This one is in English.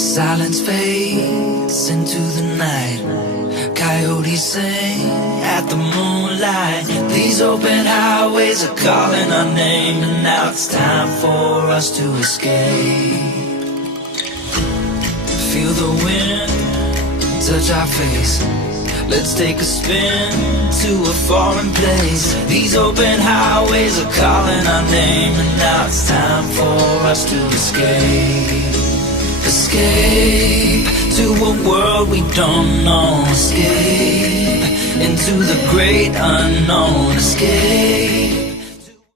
silence fades into the night. Coyotes sing at the moonlight. These open highways are calling our name, and now it's time for us to escape. Feel the wind touch our face. Let's take a spin to a foreign place. These open highways are calling our name, and now it's time for us to escape. Escape to a world we don't know. Escape into the great unknown. Escape